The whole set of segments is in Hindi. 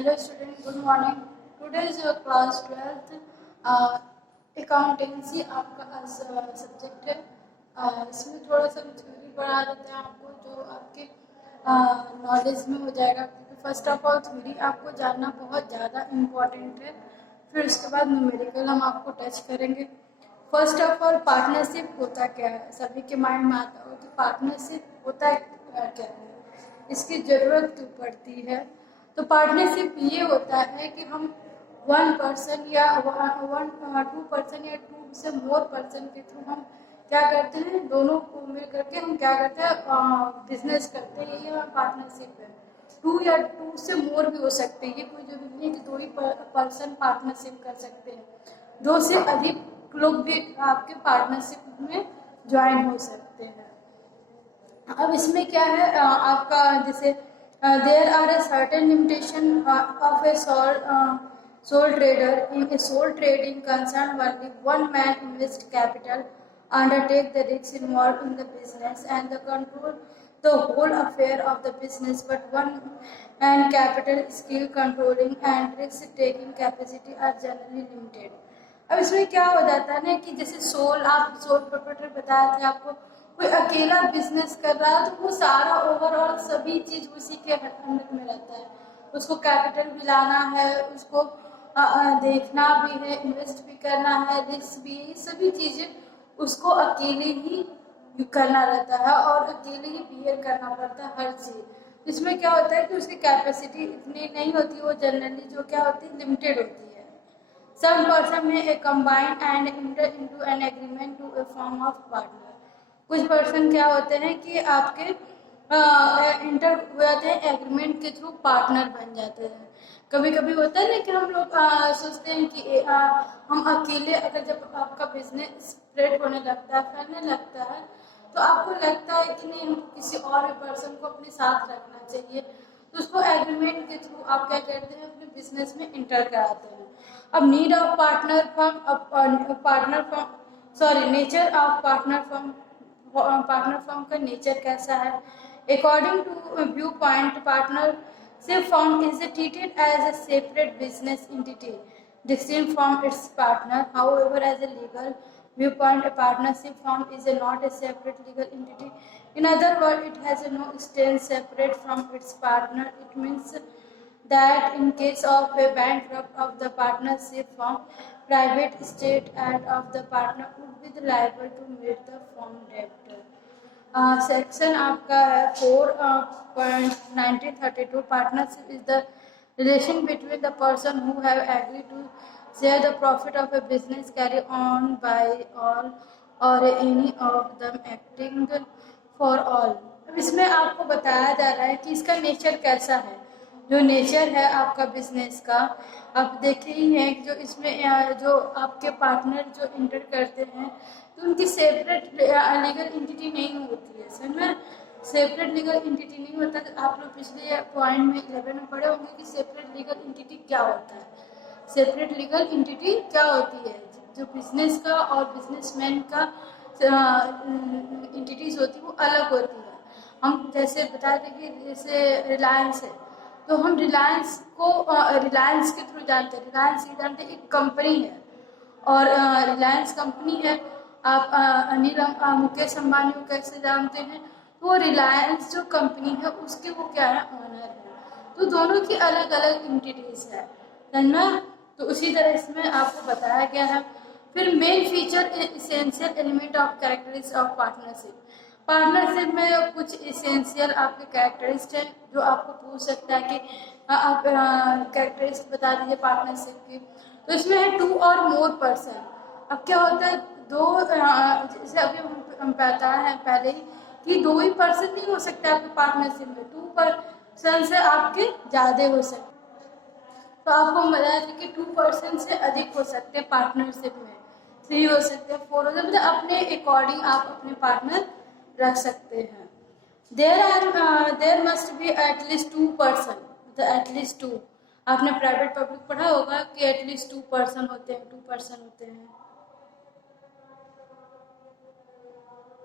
Hello student, good morning. Today is your class 12th accountancy आपका सब्जेक्ट है। इसमें थोड़ा सा थ्योरी पढ़ा देते हैं आपको जो आपके नॉलेज में हो जाएगा। फर्स्ट ऑफ ऑल थ्योरी आपको जानना बहुत ज़्यादा इम्पोर्टेंट है। फिर उसके बाद न्यूमेरिकल हम आपको टच करेंगे। फर्स्ट ऑफ ऑल पार्टनरशिप होता क्या है, सभी के माइंड में आता हो कि पार्टनरशिप होता क्या है, इसकी ज़रूरत क्यों पड़ती है। तो पार्टनरशिप ये होता है कि हम वन पर्सन या टू पर्सन या टू से मोर पर्सन के थ्रू हम क्या करते हैं, दोनों को मिल करके हम क्या करते हैं, बिजनेस करते हैं। ये पार्टनरशिप है। टू या टू से मोर भी हो सकते हैं, ये कोई जरूरी नहीं कि दो ही पर्सन पार्टनरशिप कर सकते हैं। दो से अधिक लोग भी आपके पार्टनरशिप में ज्वाइन हो सकते हैं। अब इसमें क्या है, आपका जैसे there are a certain limitation of a sole trader. In a sole trading concern, only one man invest capital, undertake the risks involved in the business, and the control the whole affair of the business. But one man capital, skill, controlling, and risk taking capacity are generally limited. अब इसमें क्या हो जाता है ना कि जैसे आप सोल प्रोप्राइटर बताया था आपको, कोई अकेला बिजनेस कर रहा है तो वो सारा ओवरऑल सभी चीज उसी के अंडर में रहता है। उसको कैपिटल भी लाना है, उसको देखना भी है, इन्वेस्ट भी करना है, रिस्क भी, ये सभी चीजें उसको अकेले ही करना रहता है और अकेले ही बिहेव करना पड़ता है हर चीज। इसमें क्या होता है कि उसकी कैपेसिटी इतनी नहीं होती, वो जनरली जो क्या होती है, लिमिटेड होती है। Some person may combine and enter into an agreement to a form of partner. कुछ पर्सन क्या होते हैं कि आपके इंटर हो जाते हैं, एग्रीमेंट के थ्रू पार्टनर बन जाते हैं। कभी कभी होता है ना कि हम लोग सोचते हैं कि हम अकेले, अगर जब आपका बिजनेस स्प्रेड होने लगता है, फैलने लगता है, तो आपको लगता है कि नहीं, हमको किसी और भी पर्सन को अपने साथ रखना चाहिए। तो उसको एग्रीमेंट के थ्रू आप क्या करते हैं, अपने बिजनेस में इंटर कराते हैं। अब need of partner firm nature of partner firm का नेचर कैसा है। According to view point, partnership firm is treated as a separate business entity distinct from its partner. However, as a legal viewpoint, a partnership firm is not a separate legal entity. In other words, it has no extent separate from its partner. It means that in case of a bankrupt of the partnership firm, private estate and of the partner would be liable to meet the firm debt. Section आपका है 4.1932। Partnership is the relation between the person who have agreed to share the profit of a business carry on by all or any of them acting for all। अब इसमें आपको बताया जा रहा है कि इसका नेचर कैसा है। जो नेचर है आपका बिजनेस का, आप देखे ही हैं कि जो इसमें जो आपके पार्टनर जो इंटर करते हैं, तो उनकी सेपरेट लीगल एंटिटी नहीं होती है। समझ में, सेपरेट लीगल एंटिटी नहीं होता। तो आप लोग पिछले पॉइंट में 11 में पढ़े होंगे कि सेपरेट लीगल एंटिटी क्या होता है। सेपरेट लीगल एंटिटी क्या होती है, जो बिजनेस का और बिजनेसमैन का एंटिटीज होती है वो अलग होती है। हम जैसे बता दें कि जैसे रिलायंस है, तो हम रिलायंस को रिलायंस के थ्रू जानते हैं। रिलायंस ये जानते हैं एक कंपनी है, और रिलायंस कंपनी है। आप मुकेश अंबानी को कैसे जानते हैं, तो वो रिलायंस जो कंपनी है उसके वो क्या है, ऑनर है। तो दोनों की अलग अलग एंटिटीज है ना। तो उसी तरह इसमें आपको बताया गया है। फिर main feature, essential element of characteristics of partnership. Partnership में कुछ इसेंशियल आपके कैरेक्टरिस्टिक्स हैं जो आपको पूछ सकता है कि आप कैरेक्टरिस्टिक्स बता दीजिए पार्टनरशिप की। तो इसमें है टू और मोर पर्सन। अब क्या होता है, दो जैसे अभी हम बताया है पहले ही कि दो ही पर्सन नहीं हो सकते आपके पार्टनरशिप में, टू पर्सन से आपके ज़्यादा हो सकते। तो आपको बताया था कि टू पर्सन से अधिक हो सकते हैं पार्टनरशिप में, थ्री हो सकते हैं, फोर हो सकते हैं, मतलब अपने अकॉर्डिंग आप अपने पार्टनर रख सकते हैं। There must be at least two person, at least two. आपने प्राइवेट पब्लिक पढ़ा होगा कि एटलीस्ट टू पर्सन होते हैं, टू पर्सन होते हैं।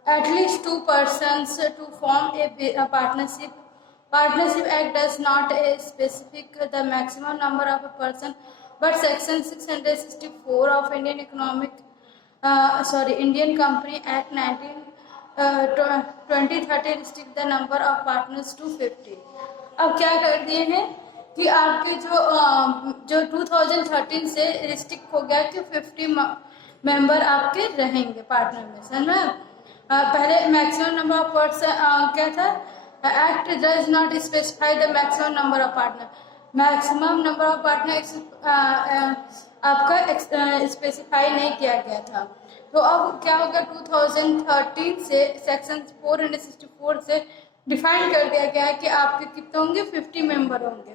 At least two persons to form a partnership. Partnership Act does not specific the maximum number of a person, but Section 664 of Indian Company Act 2013 restrict the number of partners to 50. अब क्या कर दिए हैं कि आपके जो 2013 से रिस्ट्रिक्ट हो गया कि 50 मेंबर आपके रहेंगे पार्टनर में, समझ में? पहले मैक्सिमम नंबर ऑफ पर्सन क्या था, act does not specify the maximum number of partner, maximum number of partner आपका स्पेसिफाई नहीं किया गया था। तो अब क्या होगा, 2013 से सेक्शन 464 से डिफाइन कर दिया गया है कि आपके कितने होंगे, 50 मेंबर होंगे।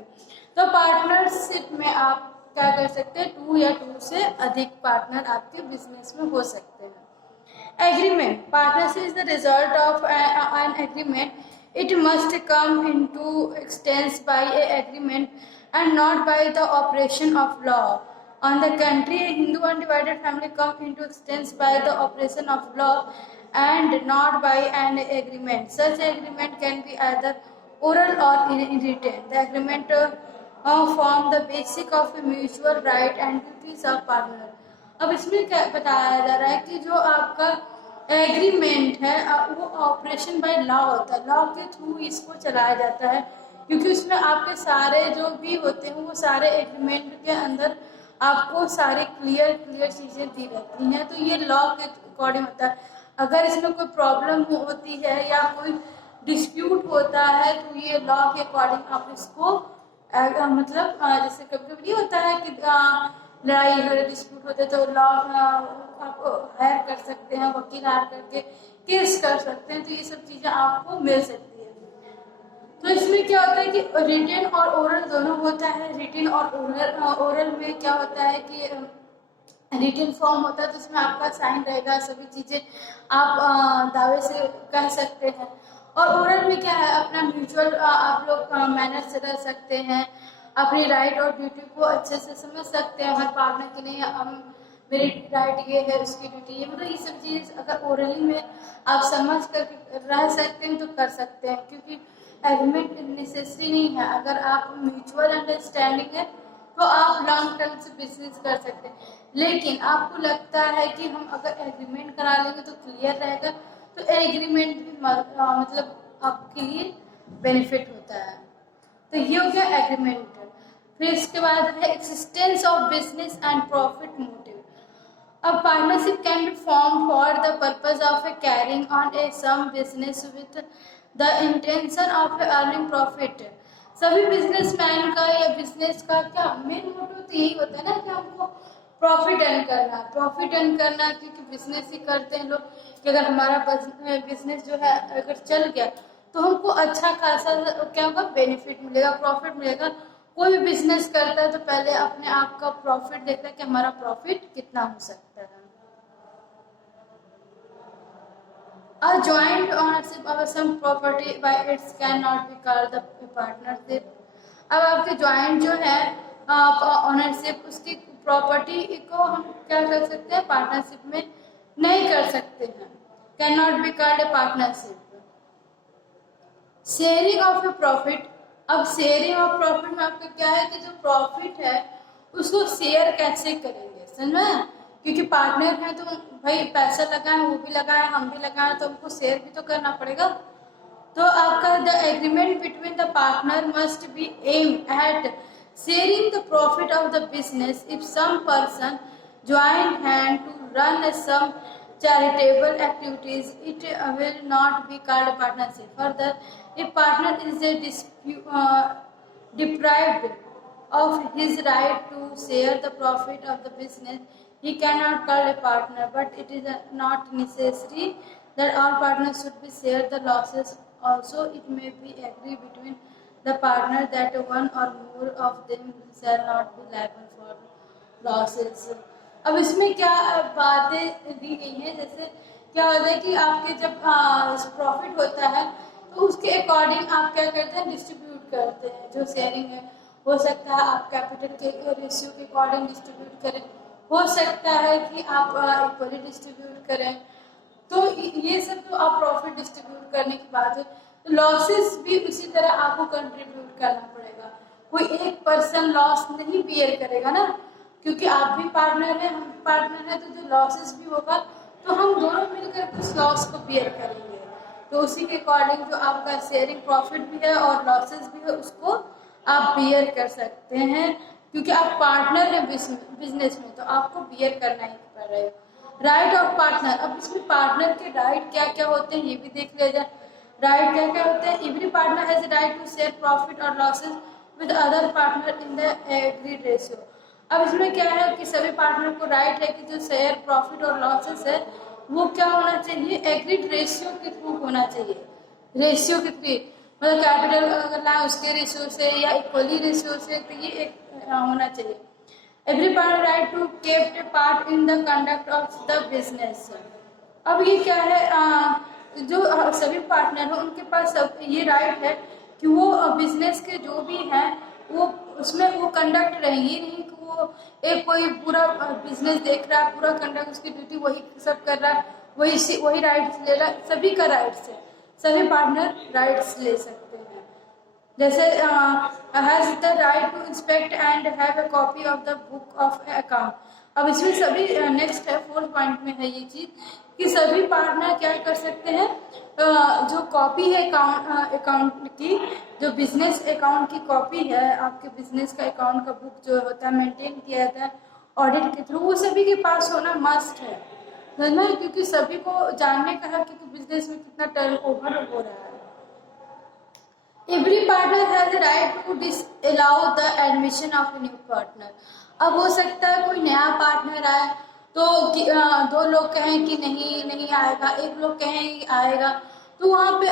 तो पार्टनरशिप में आप क्या कर सकते हैं, 2 या 2 से अधिक पार्टनर आपके बिजनेस में हो सकते हैं। Agreement, partnership is the result of an agreement, it must come into existence by a agreement and not by the operation of law. On the country, a Hindu undivided family come into existence by the operation of law and not by an agreement. Such agreement can be either oral or written. The agreement form the basic of a mutual right and duties of partner. अब इसमें क्या बताया जा रहा है कि जो आपका एग्रीमेंट है वो ऑपरेशन बाय लॉ होता है, लॉ के थ्रू इसको चलाया जाता है, क्योंकि उसमें आपके सारे जो भी होते हैं वो सारे एग्रीमेंट के अंदर आपको सारी क्लियर चीज़ें दी रहती हैं। तो ये लॉ के अकॉर्डिंग होता है। अगर इसमें कोई प्रॉब्लम होती है या कोई डिस्प्यूट होता है तो ये लॉ के अकॉर्डिंग आप इसको मतलब जैसे कभी कभी नहीं होता है कि लड़ाई झगड़े डिस्प्यूट होते तो लॉ आप हायर कर सकते हैं, वकील हायर करके केस कर सकते हैं, तो ये सब चीज़ें आपको मिल सकती है। तो इसमें क्या होता है कि रिटन और ओरल दोनों होता है। रिटन और ओरल में क्या होता है कि रिटन फॉर्म होता है तो उसमें आपका साइन रहेगा, सभी चीज़ें आप दावे से कह सकते हैं। और ओरल में क्या है, अपना म्यूचुअल आप लोग मैनर से रह सकते हैं, अपनी राइट और ड्यूटी को अच्छे से समझ सकते हैं। हर पार्टनर के लिए हम मेरी राइट ये है, उसकी ड्यूटी ये, मतलब ये सब चीज़ अगर ओरली में आप समझ कर रह सकते हैं तो कर सकते हैं, क्योंकि एग्रीमेंट नेसेसरी नहीं है। अगर आप म्यूचुअल अंडरस्टैंडिंग है तो आप लॉन्ग टर्म से बिजनेस कर सकते हैं। लेकिन आपको लगता है कि हम अगर एग्रीमेंट करा लेंगे तो क्लियर रहेगा, तो एग्रीमेंट भी मतलब आपके लिए बेनिफिट होता है। तो ये हो गया एग्रीमेंट। फिर इसके बाद है existence of business and profit motive. अब partnership can be form for the purpose of carrying on a some business with the intention of earning profit. सभी बिजनेसमैन का या बिजनेस का क्या मेन मोटिव तो यही होता है ना कि हमको प्रॉफिट अर्न करना, क्योंकि बिजनेस ही करते हैं लोग कि अगर हमारा बिजनेस जो है अगर चल गया तो हमको अच्छा खासा क्या होगा, बेनिफिट मिलेगा, प्रॉफिट मिलेगा। कोई भी बिजनेस करता है तो पहले अपने आप का प्रॉफिट देखता है कि हमारा प्रॉफिट कितना हो सकता है। A joint ownership of some property by its cannot be called the partnership. अब आपके ज्वाइंट जो है ऑनरशिप, उसकी प्रॉपर्टी को हम क्या कर सकते हैं, पार्टनरशिप में नहीं कर सकते हैं, can not be called a partnership. Sharing of A profit. अब शेयरिंग ऑफ प्रॉफिट में आपका क्या है कि जो प्रॉफिट है उसको शेयर कैसे करेंगे, समझ में? क्योंकि पार्टनर है तो भाई पैसा लगाए, वो भी लगाए, हम भी लगाए, तो हमको शेयर भी तो करना पड़ेगा। तो आपका the agreement between the partner must be aimed at sharing the profit of the business if some person join hand to run some charitable activities, it will not be called a partnership. Further, if partner is deprived of his right to share the profit of the business, he cannot call a partner. But it is not necessary that all partners should be share the losses. Also, it may be agreed between the partner that one or more of them shall not be liable for losses. अब इसमें क्या बातें दी गई हैं, जैसे क्या होता है कि आपके जब प्रॉफिट होता है तो उसके अकॉर्डिंग आप क्या करते हैं, डिस्ट्रीब्यूट करते हैं। जो शेयरिंग है, हो सकता है आप कैपिटल के रेशियो के अकॉर्डिंग डिस्ट्रीब्यूट करें, हो सकता है कि आप इक्वली डिस्ट्रीब्यूट करें। तो ये सब तो आप प्रॉफिट डिस्ट्रीब्यूट करने की बात है। लॉसेस भी उसी तरह आपको कंट्रीब्यूट करना पड़ेगा। कोई एक पर्सन लॉस नहीं बियर करेगा ना, क्योंकि आप भी पार्टनर है, हम पार्टनर है, तो जो लॉसेस भी होगा तो हम दोनों मिलकर कुछ लॉस को बियर करेंगे। तो उसी के अकॉर्डिंग जो आपका शेयरिंग प्रॉफिट भी है और लॉसेस भी है उसको आप बियर कर सकते हैं, क्योंकि आप पार्टनर हैं बिजनेस में, तो आपको बियर करना ही पड़ रहा है। राइट ऑफ पार्टनर, अब इसमें पार्टनर के राइट क्या क्या होते हैं ये भी देख लिया जाए। राइट क्या क्या होते हैं? Every partner has right to share profit और losses with other partner in the agreed ratio. अब इसमें क्या है कि सभी पार्टनर को राइट है कि जो शेयर प्रॉफिट और लॉसेस है वो क्या होना चाहिए, एग्रीड रेशियो के थ्रू होना चाहिए। रेशियो के थ्रू मतलब कैपिटल अगर लाए उसके रेशियो से या इक्वली रेशियो से, तो ये एक होना चाहिए। Every partner right to take a part in the conduct of the business. अब ये क्या है, जो सभी पार्टनर हैं उनके पास सब ये राइट है कि वो बिजनेस के जो भी हैं वो उसमें वो कंडक्ट रहेंगे, नहीं कि वो एक कोई पूरा बिजनेस देख रहा है, पूरा कंडक्ट उसकी ड्यूटी वही सब कर रहा है, वही राइट्स ले रहा है। सभी का राइट्स है, सभी पार्टनर राइट्स ले सकते हैं। जैसे has the right to inspect and have a copy of the book of account. अब इसमें सभी नेक्स्ट है 4th पॉइंट में है ये चीज कि सभी पार्टनर क्या कर सकते हैं, जो कॉपी है अकाउंट की, जो बिजनेस अकाउंट की कॉपी है, आपके बिजनेस का अकाउंट का बुक जो होता है मेंटेन किया जाता है ऑडिट के थ्रू, वो सभी के पास होना मस्ट है ना, क्योंकि सभी को जानने का है कि बिजनेस में कितना टर्नओवर हो रहा है। Every partner has a right to disallow the admission of a new partner। अब हो सकता है कोई नया पार्टनर आए तो दो लोग कहें कि नहीं आएगा, एक लोग कहें आएगा, तो वहाँ पे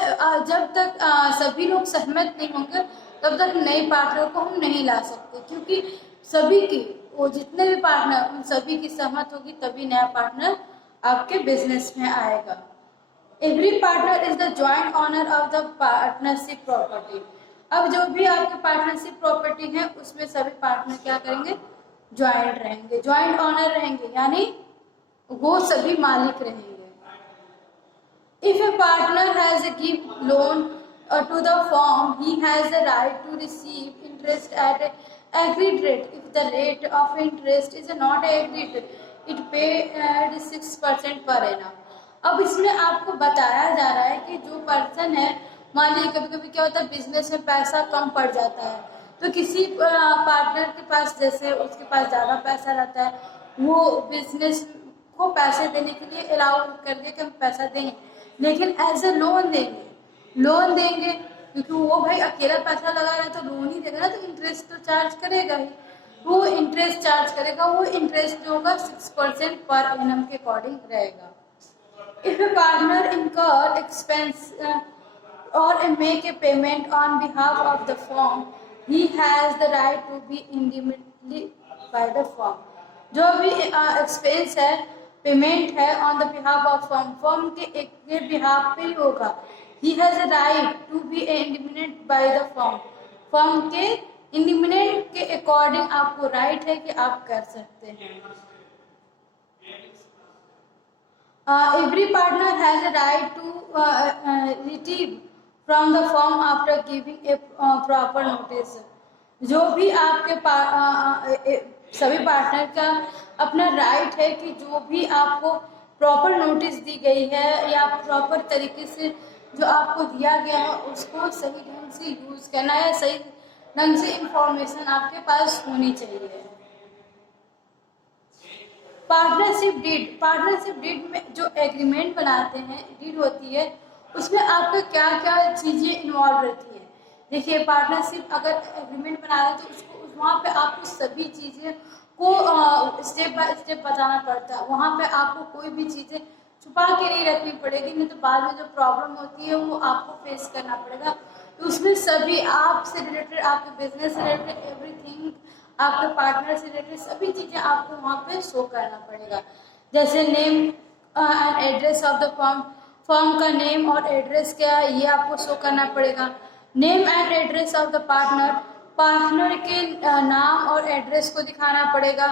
जब तक सभी लोग सहमत नहीं होंगे तब तक नए पार्टनर को हम नहीं ला सकते, क्योंकि सभी की वो जितने भी पार्टनर उन सभी की सहमत होगी तभी नया पार्टनर आपके बिजनेस में आएगा। Every partner is the joint owner of the partnership property. अब जो भी आपके पार्टनरशिप प्रॉपर्टी है उसमें सभी पार्टनर क्या करेंगे, ज्वाइंट रहेंगे, ज्वाइंट ऑनर रहेंगे, यानी वो सभी मालिक रहेंगे। If a partner has a give loan to the firm, he has the right to receive interest at agreed rate. If the rate of interest is not agreed, it paid 6% per annum. अब इसमें आपको बताया जा रहा है कि जो पर्सन है, मान लीजिए कभी कभी क्या होता है बिजनेस में पैसा कम पड़ जाता है, तो किसी पार्टनर के पास जैसे उसके पास ज़्यादा पैसा रहता है, वो बिजनेस को पैसे देने के लिए अलाउ कर दे कि हम पैसा दें, लेकिन एज ए लोन देंगे क्योंकि वो भाई अकेला पैसा लगा रहा है तो लोन ही देगा ना, तो इंटरेस्ट तो चार्ज करेगा ही, वो इंटरेस्ट चार्ज करेगा, वो इंटरेस्ट जो होगा 6% पर एनम के अकॉर्डिंग रहेगा। If a partner incur expense or make a payment on behalf of the firm, he has the right to be indemnified by the firm। जो भी एक्सपेंस है, पेमेंट है on the behalf of firm के बिहाफ पे ही होगा। He has a right to be indemnified by the firm के इंडिमिनेट के अकॉर्डिंग आपको राइट है कि आप कर सकते हैं। Every partner has a right to retrieve from the firm after giving a proper notice। जो भी आपके सभी पार्टनर का अपना राइट है कि जो भी आपको प्रॉपर नोटिस दी गई है या प्रॉपर तरीके से जो आपको दिया गया है उसको सही ढंग से यूज करना है, सही ढंग से इंफॉर्मेशन आपके पास होनी चाहिए। पार्टनरशिप डीड में जो एग्रीमेंट बनाते हैं, डीड होती है, उसमें आपका क्या क्या चीज़ें इन्वॉल्व रहती है। देखिए पार्टनरशिप अगर एग्रीमेंट बना रहे तो उसको वहाँ पे आपको सभी चीज़ें को स्टेप बाय स्टेप बताना पड़ता है। वहाँ पे आपको कोई भी चीज़ें छुपा के नहीं रखनी पड़ेगी, नहीं तो बाद में जो प्रॉब्लम होती है वो आपको फेस करना पड़ेगा। तो उसमें सभी आपसे रिलेटेड, आपके बिजनेस से रिलेटेड एवरीथिंग, आपके पार्टनर से रिलेटेड सभी चीज़ें आपको वहाँ पे शो करना पड़ेगा। जैसे name and address of the firm का नेम और एड्रेस क्या है ये आपको शो करना पड़ेगा। Name and address of the partner के नाम और एड्रेस को दिखाना पड़ेगा।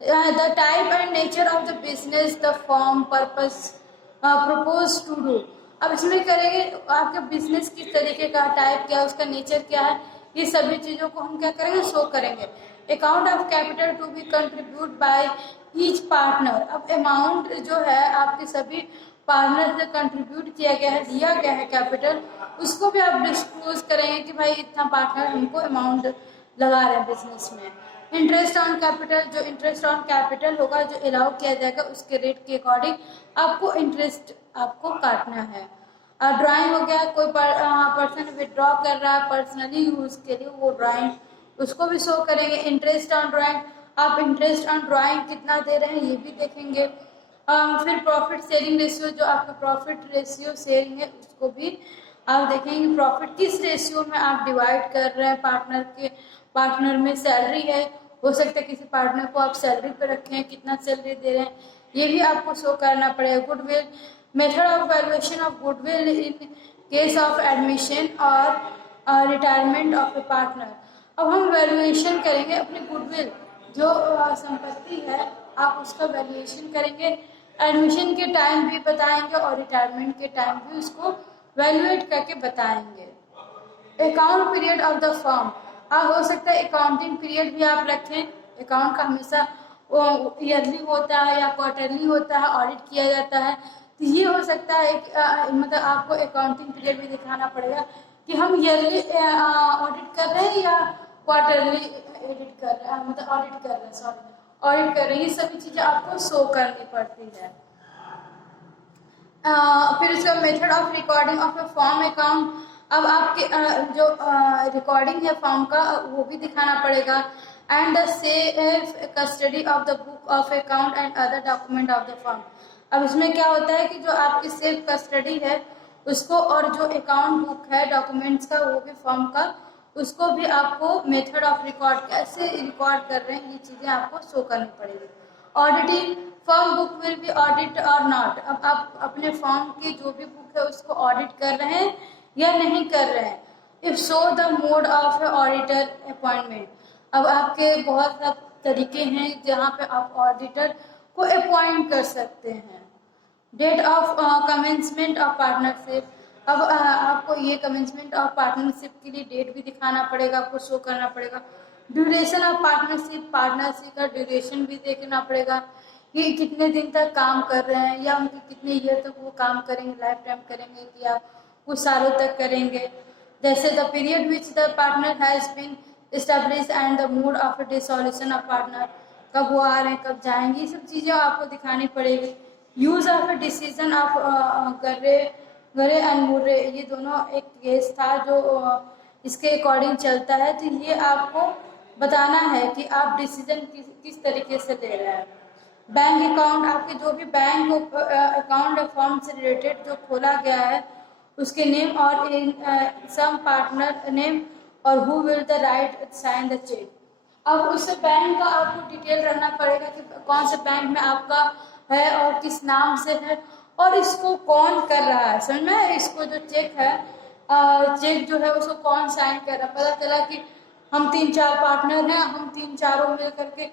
The type and nature of the business the firm purpose propose to do. अब इसमें करेंगे आपके बिजनेस किस तरीके का, टाइप क्या है, उसका नेचर क्या है, ये सभी चीज़ों को हम क्या करेंगे, शो करेंगे। Account of capital to be contribute by each partner. अब अमाउंट जो है आपके सभी पार्टनर से कंट्रीब्यूट किया गया है, दिया गया है कैपिटल, उसको भी आप डिस्क्लोज करेंगे कि भाई इतना पार्टनर हमको अमाउंट लगा रहे हैं बिजनेस में। इंटरेस्ट ऑन कैपिटल, जो इंटरेस्ट ऑन कैपिटल होगा जो अलाउ किया जाएगा उसके रेट के अकॉर्डिंग आपको इंटरेस्ट आपको काटना है। ड्राइंग हो गया, कोई पर्सन विड्रॉ कर रहा है पर्सनली यूज के लिए, वो ड्राइंग उसको भी शो करेंगे। इंटरेस्ट ऑन ड्राइंग, आप इंटरेस्ट ऑन ड्राइंग कितना दे रहे हैं ये भी देखेंगे। फिर प्रॉफिट शेयरिंग रेशियो, जो आपका प्रॉफिट रेशियो शेयरिंग है उसको भी आप देखेंगे, प्रॉफिट किस रेशियो में आप डिवाइड कर रहे हैं पार्टनर में। सैलरी है, हो सकता है किसी पार्टनर को आप सैलरी पे रखे हैं, कितना सैलरी दे रहे हैं ये भी आपको शो करना पड़ेगा। Goodwill, method of valuation of goodwill in case of admission और रिटायरमेंट ऑफ ए पार्टनर। अब हम वैल्यूएशन करेंगे अपनी गुडविल, जो संपत्ति है आप उसका वैल्यूएशन करेंगे, एडमिशन के टाइम भी बताएंगे और रिटायरमेंट के टाइम भी उसको वैल्यूएट करके बताएंगे। Account period of the firm, हो सकता है अकाउंटिंग पीरियड भी आप रखें। अकाउंट का हमेशा ईयरली होता है या क्वार्टरली होता है, ऑडिट किया जाता है, तो ये हो सकता है मतलब आपको अकाउंटिंग पीरियड भी दिखाना पड़ेगा कि हम ईयरली ऑडिट कर रहे हैं या क्वार्टरली एडिट कर रहे हैं, मतलब ऑडिट कर रहे हैं, सॉरी ऑडिट कर रहे हैं। ये सभी चीज़ें आपको शो करनी पड़ती है। फिर उसका method of recording of A form account, अब आपके जो रिकॉर्डिंग है फॉर्म का वो भी दिखाना पड़ेगा। And the safe custody of the book of account and other document of the form. अब इसमें क्या होता है कि जो आपकी सेफ कस्टडी है उसको, और जो अकाउंट बुक है डॉक्यूमेंट्स का वो भी फॉर्म का, उसको भी आपको मेथड ऑफ रिकॉर्ड कैसे रिकॉर्ड कर रहे हैं ये चीज़ें आपको शो करनी पड़ेगी। Auditing, form book will be audit और नॉट। अब आप अपने फॉर्म की जो भी बुक है उसको ऑडिट कर रहे हैं या नहीं कर रहे हैं। If so the mode of auditor appointment, अब आपके बहुत सारे तरीके हैं जहाँ पे आप ऑडिटर को अपॉइंट कर सकते हैं। Date of commencement of partnership, अब आपको ये कमेंसमेंट ऑफ पार्टनरशिप के लिए डेट भी दिखाना पड़ेगा, आपको शो करना पड़ेगा। ड्यूरेशन ऑफ पार्टनरशिप का ड्यूरेशन भी देखना पड़ेगा कि कितने दिन तक काम कर रहे हैं या उनके कितने ईयर तक वो काम करेंगे, लाइफ टाइम करेंगे कि या कुछ सालों तक करेंगे। जैसे the period which the partner has been establish and the mode of dissolution of partner, कब वो आ रहे हैं कब जाएंगे, ये सब चीज़ें आपको दिखानी पड़ेगी। Use of a decision of गरे एंड मुर्रे, ये दोनों एक केस था जो इसके अकॉर्डिंग चलता है, तो ये आपको बताना है कि आप डिसीजन किस तरीके से ले रहे हैं। बैंक अकाउंट, आपके जो भी बैंक अकाउंट फॉर्म से रिलेटेड जो खोला गया है उसके नेम और सम पार्टनर नेम और who will the right sign the cheque. अब उस बैंक का आपको डिटेल रखना पड़ेगा कि कौन से बैंक में आपका है और किस नाम से है और इसको कौन कर रहा है। समझ में, इसको जो चेक है चेक जो है उसको कौन साइन कर रहा है। पता चला कि हम 3-4 पार्टनर हैं, हम 3-4 मिल करके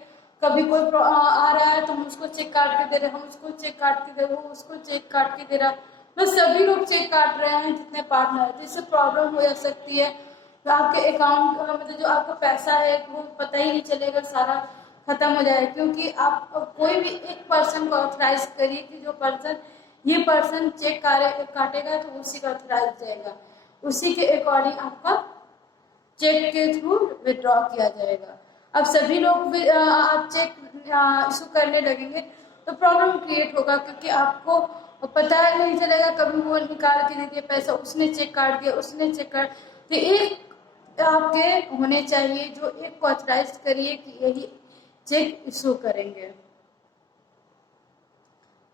कभी कोई आ रहा है तो हम उसको चेक काट के दे रहे, हम उसको चेक काट के दे रहे, वो उसको चेक काट के दे रहा, तो सभी लोग चेक काट रहे हैं जितने पार्टनर है, तो इससे प्रॉब्लम हो जा सकती है। तो आपके अकाउंट मतलब जो आपका पैसा है वो पता ही नहीं चलेगा, सारा खत्म हो जाएगा। क्योंकि आप कोई भी एक पर्सन को ऑथराइज करिए कि जो पर्सन ये पर्सन चेक काटेगा तो उसी का ऑथराइज जाएगा, उसी के अकॉर्डिंग आपका चेक के थ्रू विड्रॉ किया जाएगा। अब सभी लोग आप चेक इशू करने लगेंगे तो प्रॉब्लम क्रिएट होगा, क्योंकि आपको पता नहीं चलेगा, कभी वो निकाल के दे दिया पैसा, उसने चेक काट दिया, उसने चेक काट, तो एक आपके होने चाहिए जो एक को ऑथराइज करिए कि यही चेक इशू करेंगे।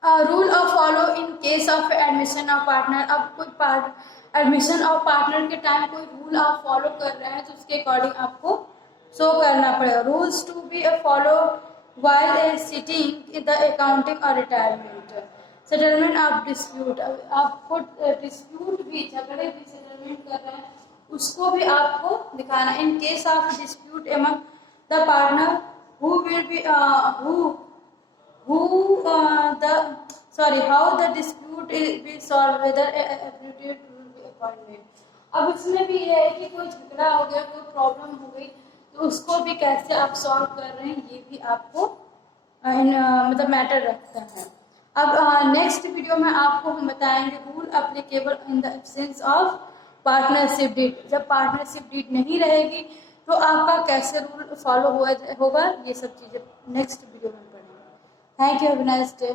Rule of follow in case of admission of partner, अब कोई एडमिशन ऑफ पार्टनर के टाइम कोई रूल आप फॉलो कर रहे हैं तो उसके अकॉर्डिंग आपको शो करना पड़ेगा। Rules to be follow while sitting in the accounting और रिटायरमेंट। सेटलमेंट ऑफ डिस्प्यूट, आपको डिस्प्यूट भी, झगड़े भी सेटलमेंट कर रहे हैं उसको भी आपको दिखाना। In case of dispute among the partner who will be the sorry how the dispute be solve whether appropriate rule be appointed. अब इसमें भी ये है कि कोई झगड़ा हो गया, कोई प्रॉब्लम हो गई, तो उसको भी कैसे आप सॉल्व कर रहे हैं ये भी आपको मतलब मैटर रखता है। अब नेक्स्ट वीडियो में आपको हम बताएंगे rule applicable in the absence of partnership deed. जब पार्टनरशिप डीड नहीं रहेगी तो आपका कैसे रूल फॉलो होगा, ये सब चीज़ें नेक्स्ट वीडियो में पढ़ेंगे। Thank you, have a nice day.